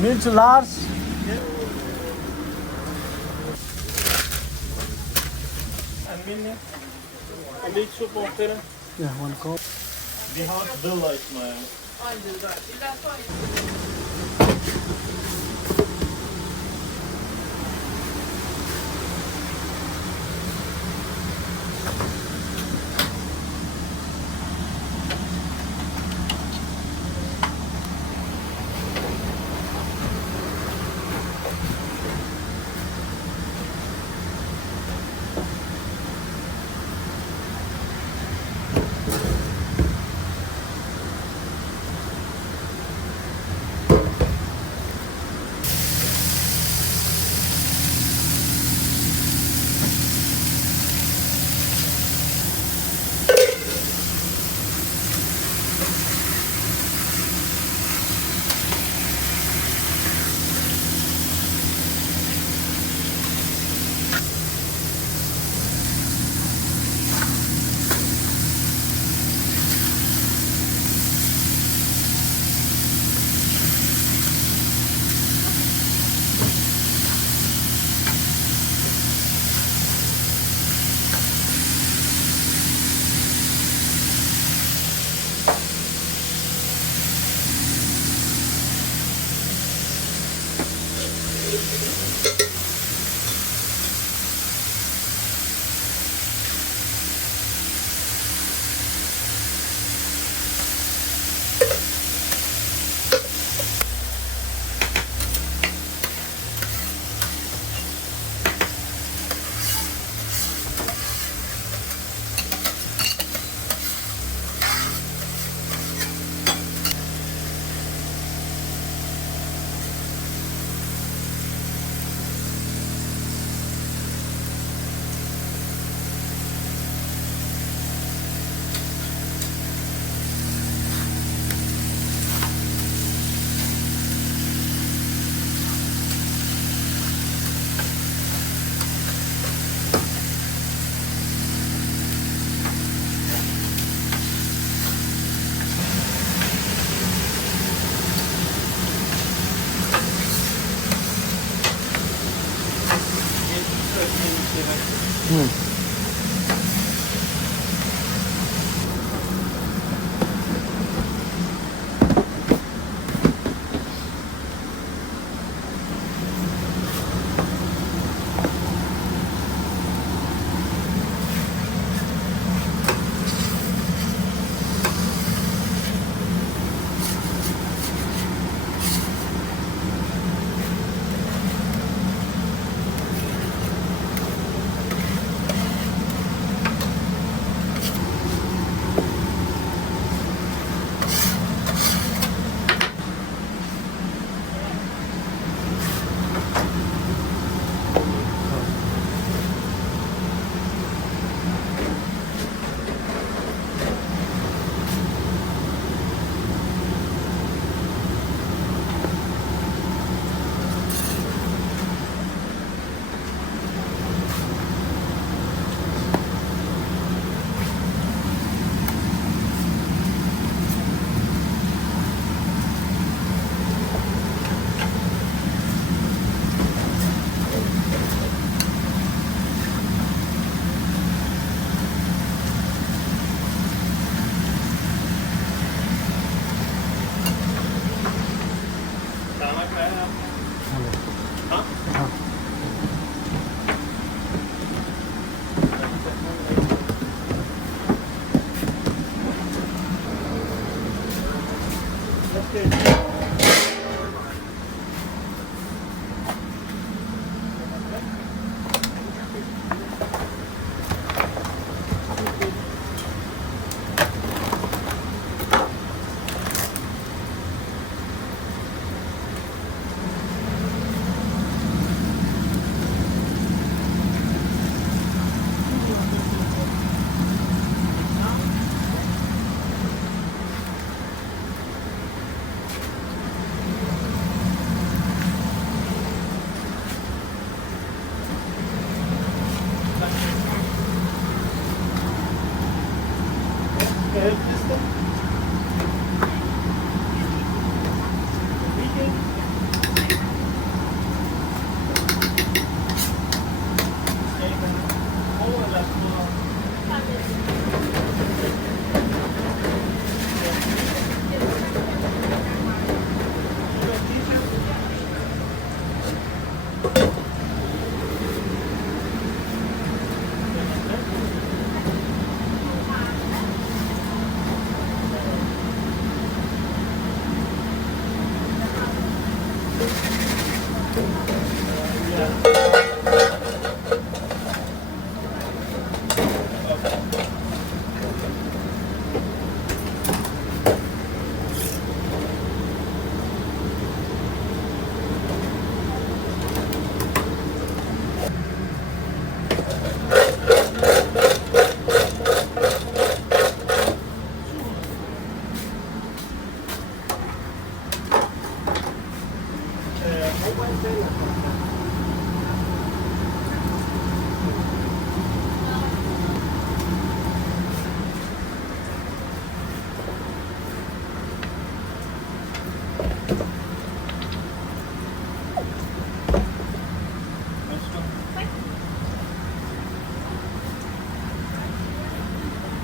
Mint large. Een beetje op ongeveer. Yeah, one cup. Die houdt de lijst maar.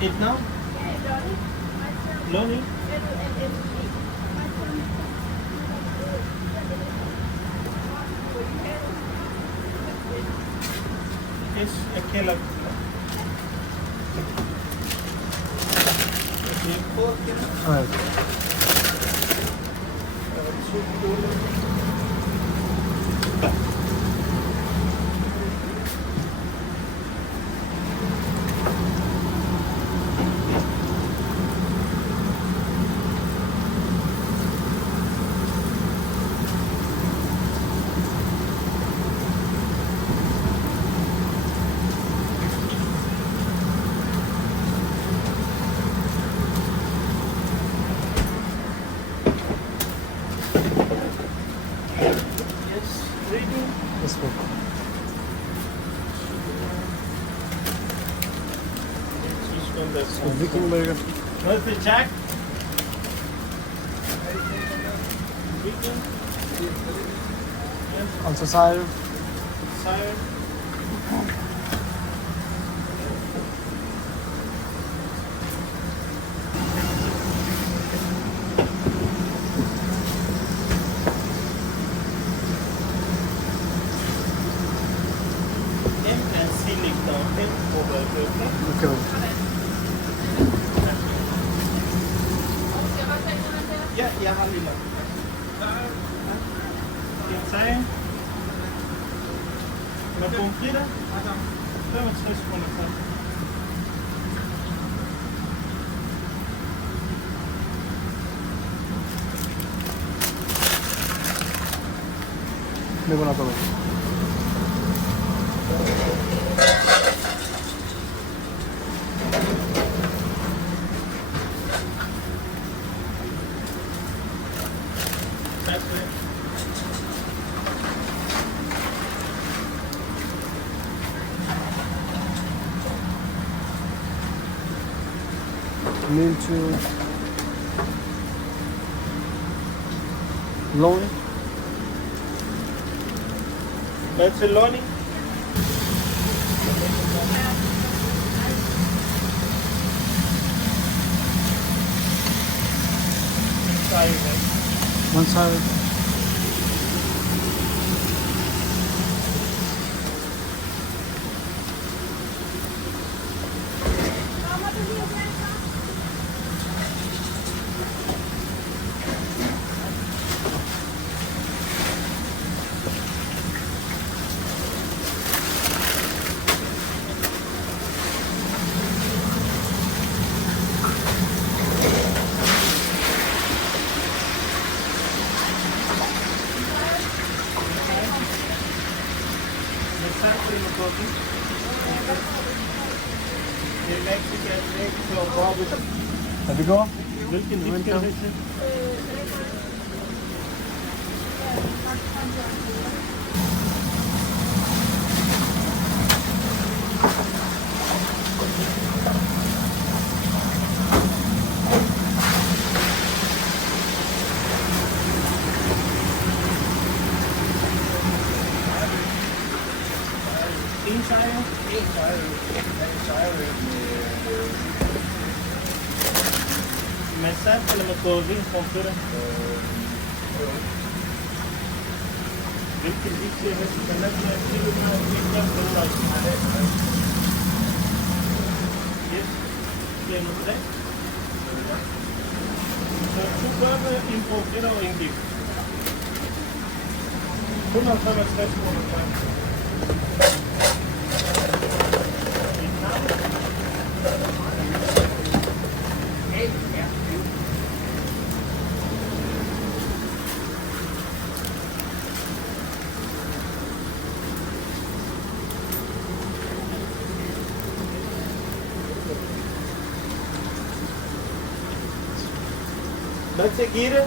Eat now? Lonnie? Yes, aquela. Evet. Yes, reading. Yes, bak. She's from that side. Viking burger. What's the jack? Viking? Yes, Also sire. sire. M and C lick down. M over, okay? Bakıyorum. Ja, Halila. Dit zijn. Met pommes frites? 65 seconden. Ne bunu atalım. That's it. Meal to Lonnie. That's a Lonnie. Sorry, man. One side. The Mexican cooking. The Mexican eggs or barbecue. Have you go? Welke niet kunnen. Met saus eller med koolwijn van vullen? Welke diepte heeft het net met Yes, geen nog super in probeer al in diep. Toen dan gaan we het straks voor Dat is gieren.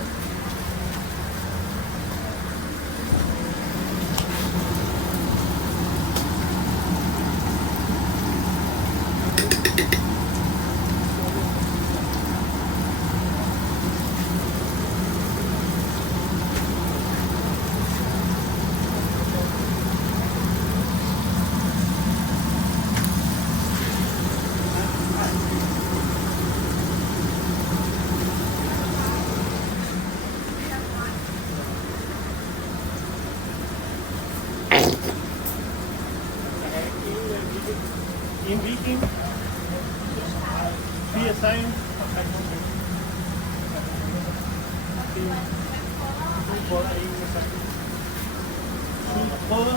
En Viking. 4 sejl. 7 tråde.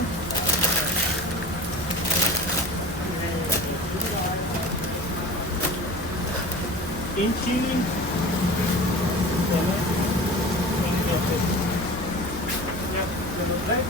En chili. Ja, den er væk.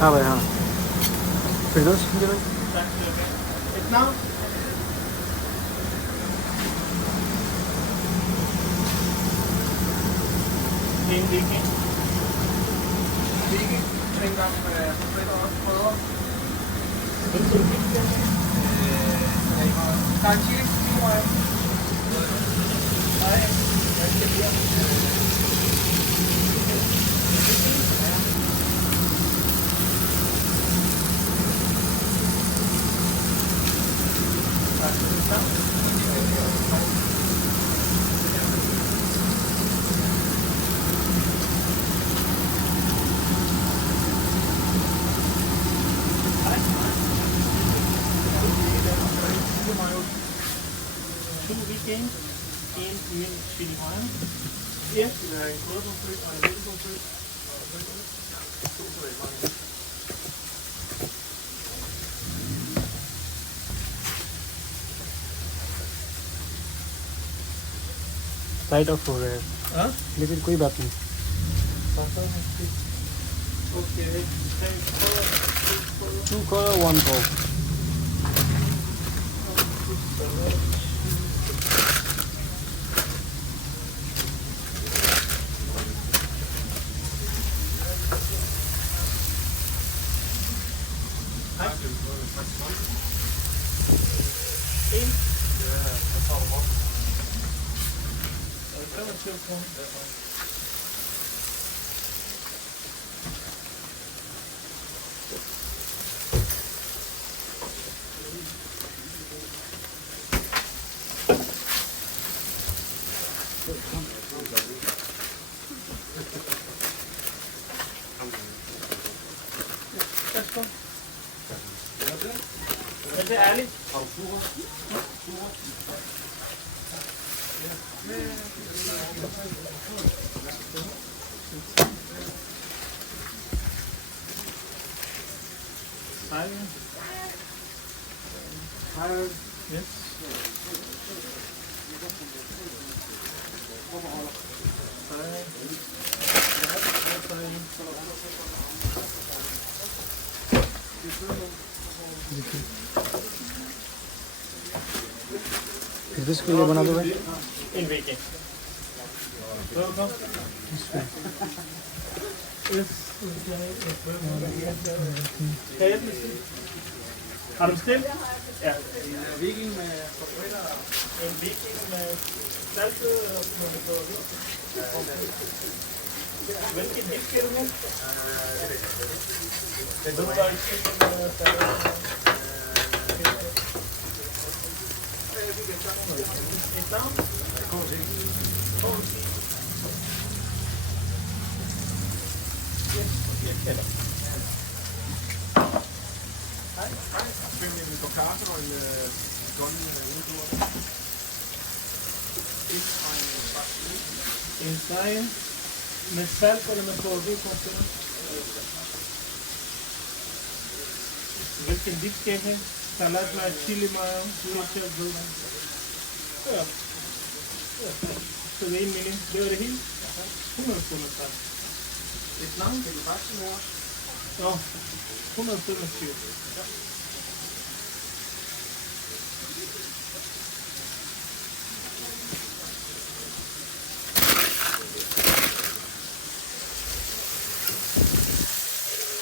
हाँ भाई हाँ फिर दो भाई इतना side of हो रहा है हाँ लेकिन कोई बात नहीं टू कलर वन बॉल फिर इसको ये बना दो भाई in weekend Har du bestilt? Ja. Viking med favoritter. En viking med saltet og noget. Hvilken dip skal du have? Dubai chicken salad. Islam? Inside med salt eller med kurve på det. Hvilken dip skal jeg have? Salat med chili mayo, ketchup, ja. Så det er en mening. Det var det hele. 125. Islam, det er faktisk mere. Ja, 125.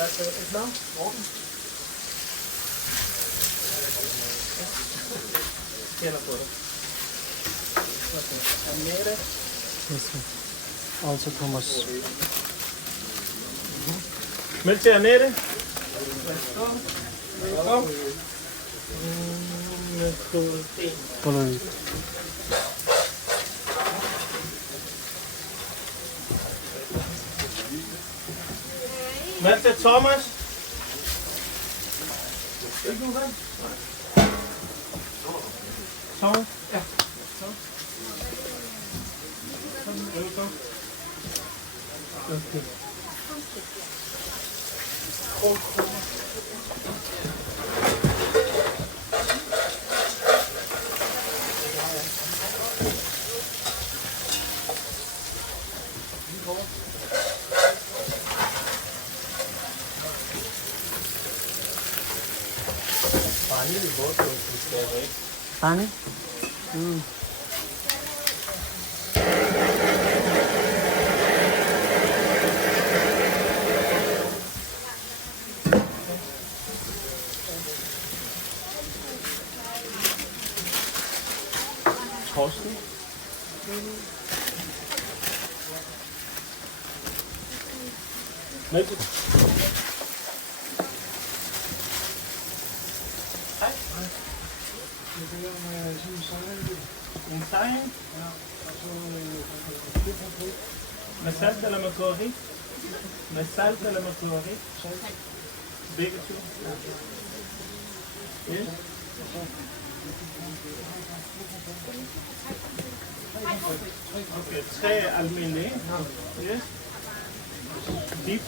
Altså, Islam, Morten. Kender på det. Okay. Amere. Yes, sir. Also Thomas. Mælk til Amere. Velkommen. Follow it. Mælk til Thomas. Thomas? Ja. Velkommen. Okay. पानी भी बहुत है भाई. Pani? Kosten? Mælk. En tegn? Med salt eller med curry? Med salt eller med curry? Begge to? Yes. Okay, 3 almindelige. Yes. Dip.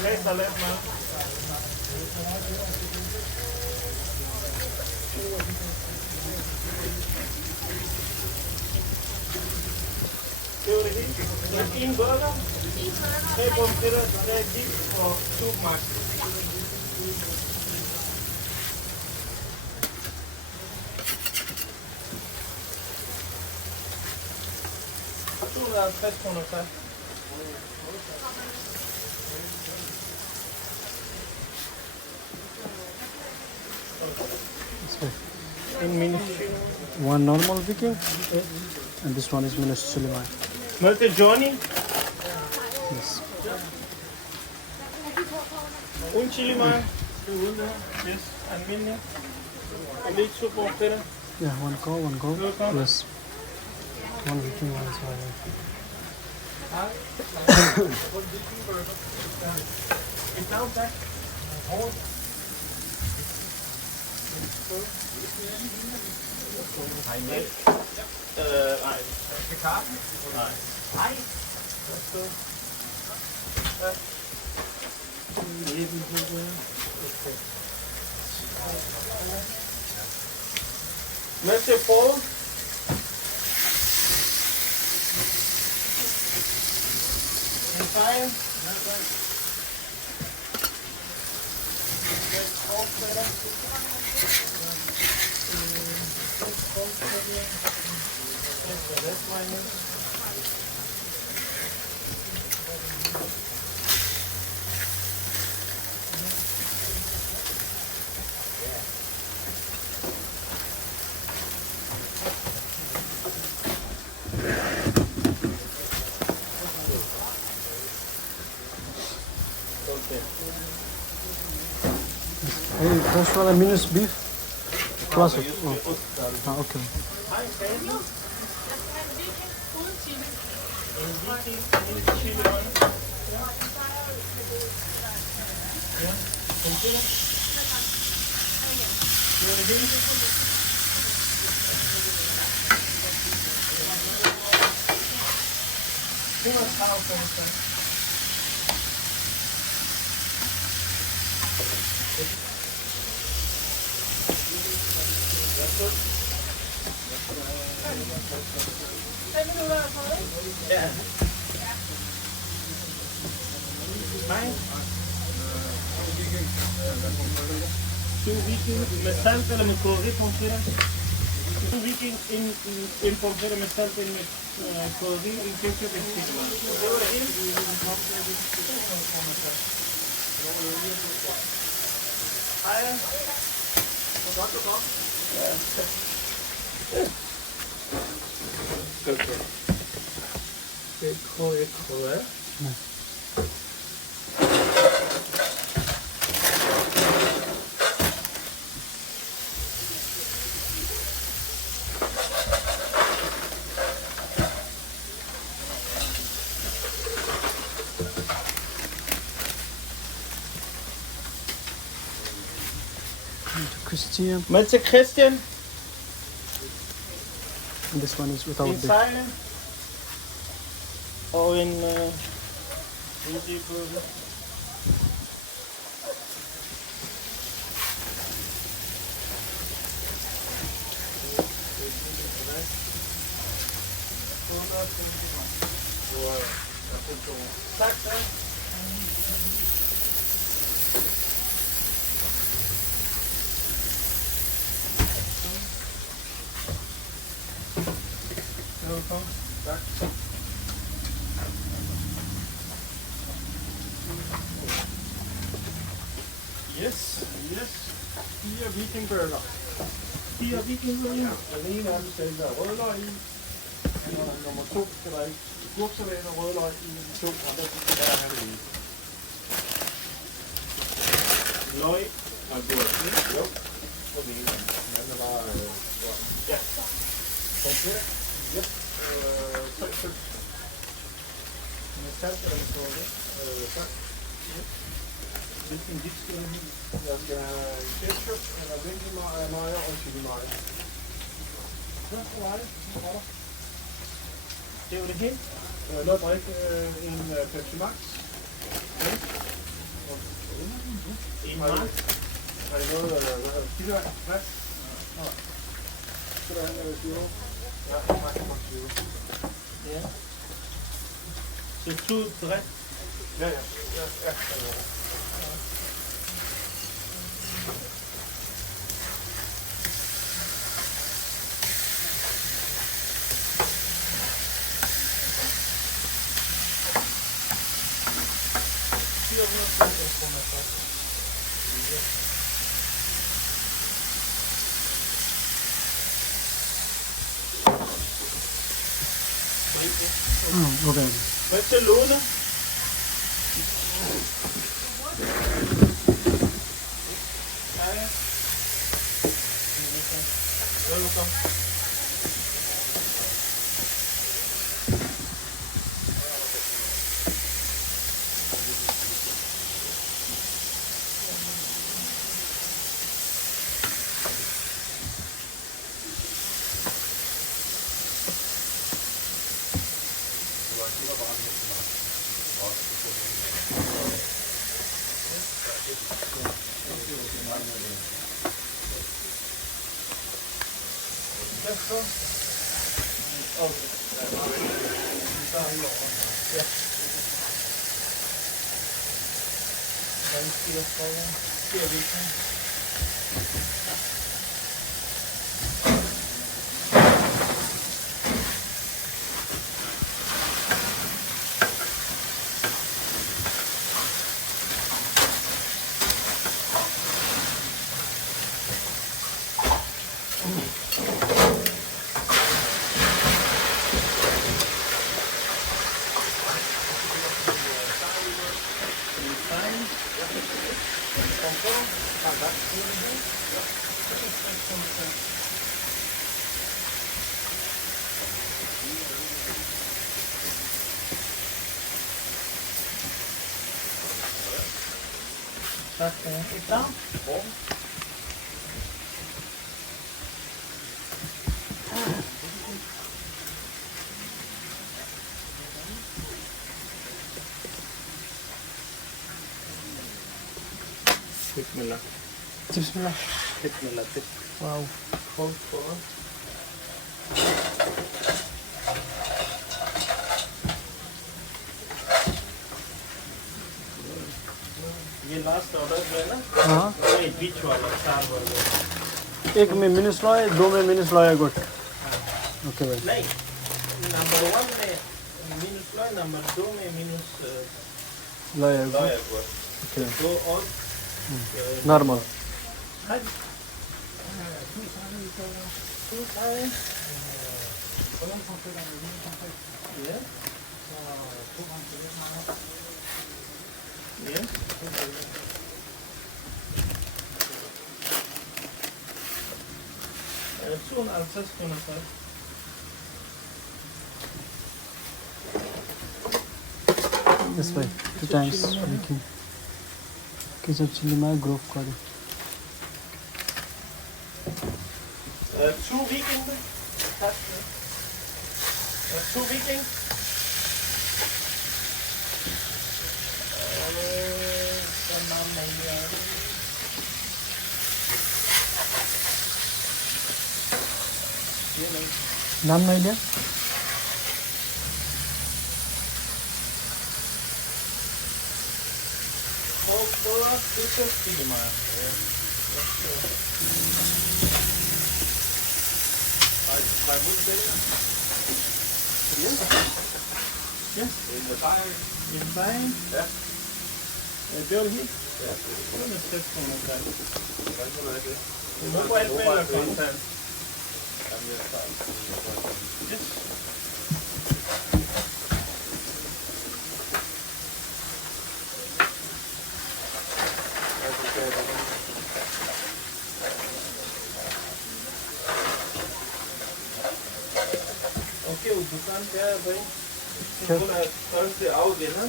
3 salatmad. Det var det hele. En burger, 3 pomfritter, 3 dip og 2 max. In minus. One normal Viking, and this one is minus chili mayo. Mølte Johnny. Yes. Un chili mayo. Yes, almindelig. Og lige 2 pomfritter. Yeah, one go, one go. Okay. Yes. One Viking, one is one. Et navn, tak. Hej, mælk. Nej. Skal kaffe? Nej. Nej. Mælk til brød. En fejl. Hey, first one, minus beef. Plus, okay. Two vikings med salt eller med krydderi på fredag. Two vikings en på fredag med salt eller med krydderi en ketchup en chicken. Hej. Hvor godt du kom. Ja. Det er krydderi. Christian. Med til Christian. And this one is without En beef. sejle. Og en på det. Tak, tak. Velkommen. Tak. Yes. 4 vikingburger. 4 vikingburger. Den ene af dem skal der rødløg i. Og nummer 2 skal der ikke gurksalat og rødløg i. De 2 andre skal der have det i. Løg og gurk. Jo. Og det ene. Den anden er bare... Ja. Pomfritter. Yep. 3 stykker. Med salt eller med sukker. Salt. Yep. Hvilken dip skal du have? Jeg skal have ketchup, eller vinkelmajer og chilimajer. Ja, det var det. Det er jo det hele. Noget at drikke en Pepsi Max. En Max. Er det noget, hvad hedder det? Kildevand? Hvad? Skal du have noget syre? Ja, Max på syre. Ja. Så 2, 3? Ja. Okay. Hvad til Lone? Velkommen. Tak, et down. Bismillah. Bismillah. Bismillah. Wow. Hold for. ये last order जो है ना, हाँ, ये बीच वाला 4 वाला। एक में मिनस लॉय, 2 में मिनस लॉय गुड। ओके भाई। नहीं, नंबर 1 में minus लॉय, नंबर 2 में minus लॉय लॉय गुड। हुआ। ओके। तो और normal. Soon I'll just gonna start. This way. 2 times making. Ketchup chili my grove curry. 2 weekend. 2 weekend. नाम नहीं है। नाम नहीं लिया? Yes. In the tire. In time. Yeah. Bill hit. Yeah. What is this one like that? Mobile pay or content? Yes. Okay, वो दुकान क्या है भाई? बोला Thursday आओगे ना?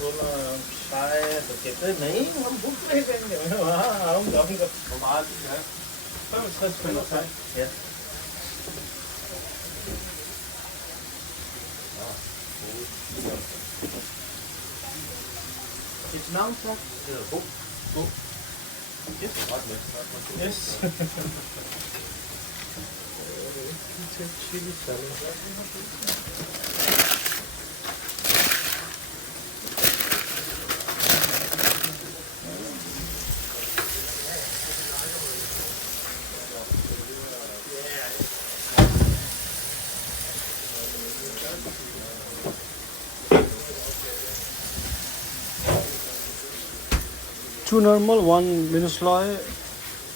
बोला शायद कहते नहीं हम बुक नहीं करेंगे। हाँ आऊँगा। हम आज है। हाँ सच में है। Yes. It's now sir. Book. Yes. Yes. Chili salad. Two normal, 1 minus loy,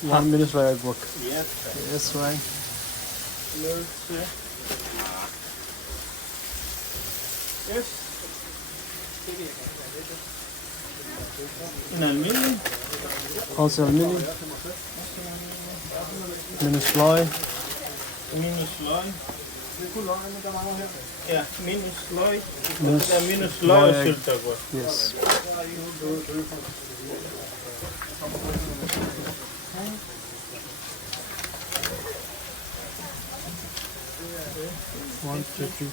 1 minus loy egg work. Yes. Yes, right. Yes. In aluminium. Also aluminium. Minus loy. Minus loy. Yeah, minus loy. Minus Minus loy loy. filter work. Yes. One, two, three,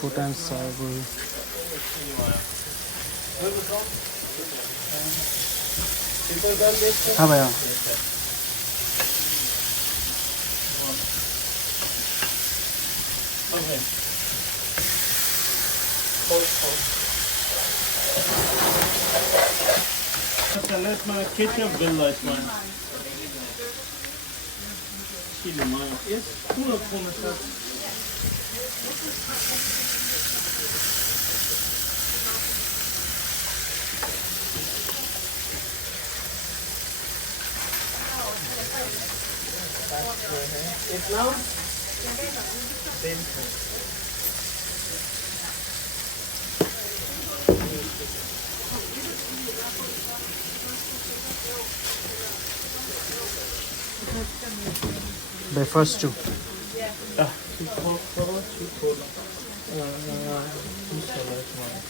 4 times cyber. हाँ भैया। Okay. Let my ketchup bill like mine. Chili mayo. Yes, full of pommes. It's now? Same thing. The first two. Ja, 2 cola, 2 cola. 2 salat mayo.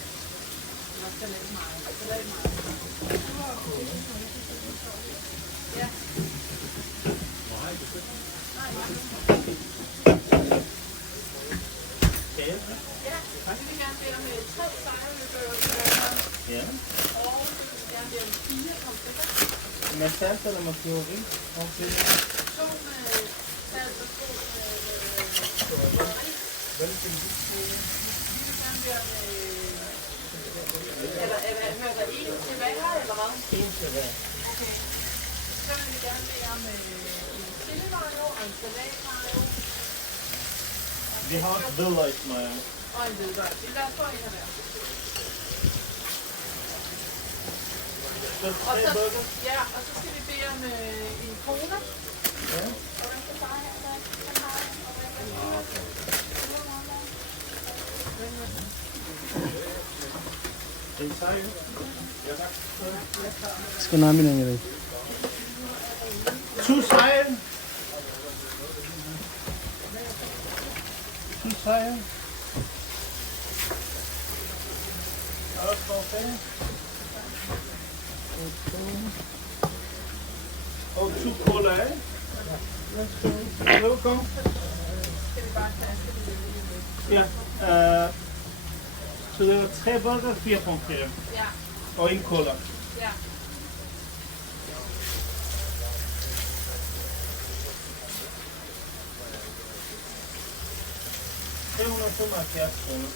Ja, vi vil gerne bede om 3 sejrløbere Ja. og så vil vi gerne bede om 4 pomfritter. Med salt eller med puré? Okay. 2 med salt og 2 med Hvilken? vi vil gerne bede om eller hører der en til hver eller hvad? En til hver. Okay. Så vil vi gerne bede om en chili-mayo og en salat-mayo Vi har hvidløgsmayo. og en hvidløg. Vi vil gerne få en af hver. Og så, ja, og så skal vi bede om en cola. Ja. Og hvad skal bare have der? Den har jeg. Og hvad skal jeg have? En sejr? Ja, tak. Skal namin ang ilay. 2 sejr. 2 sejr. Og kaffe. Og 2 cola, eh? Velkommen. Skal vi bare tage? Ja, så det var 3 burger, 4 pomfritter. Ja, Og en cola. ja. Det er 175 kroner.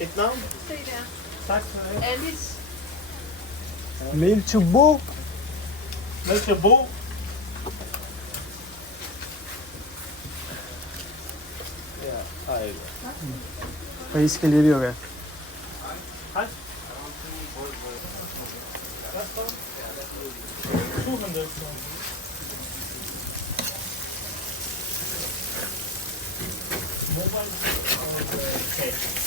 Et navn? Se der. Tak for det. Alice. Mail to Bo. Med til Bo. Ja, hej. भाई इसके लिए भी हो गया. Hej. Hvad så? 200 kroner. Mobile og cash.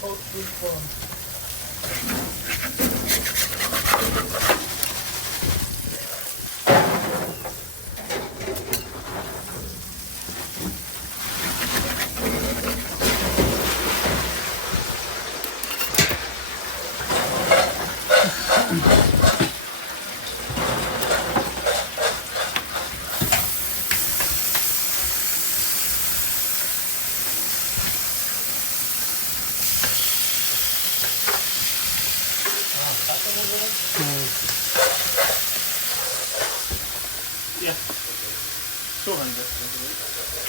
Good phone. Ja. 200.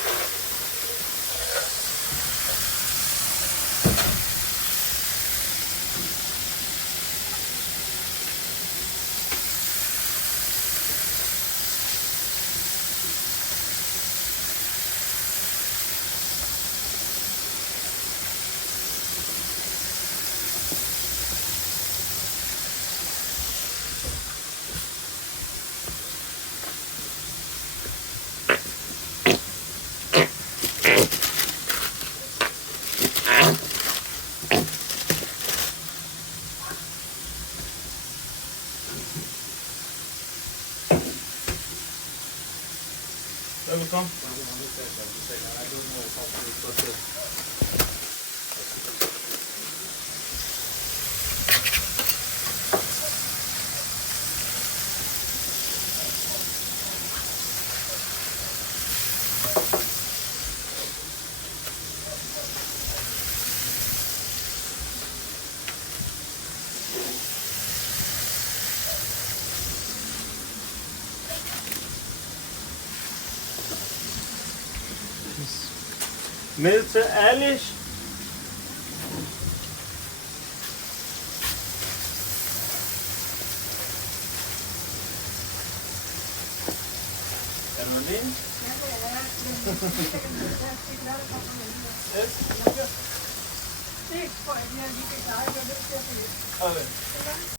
Velkommen. Med til Alice. Er du alene? Det tror jeg, vi har lige kan klare. Jeg bliver nødt til at få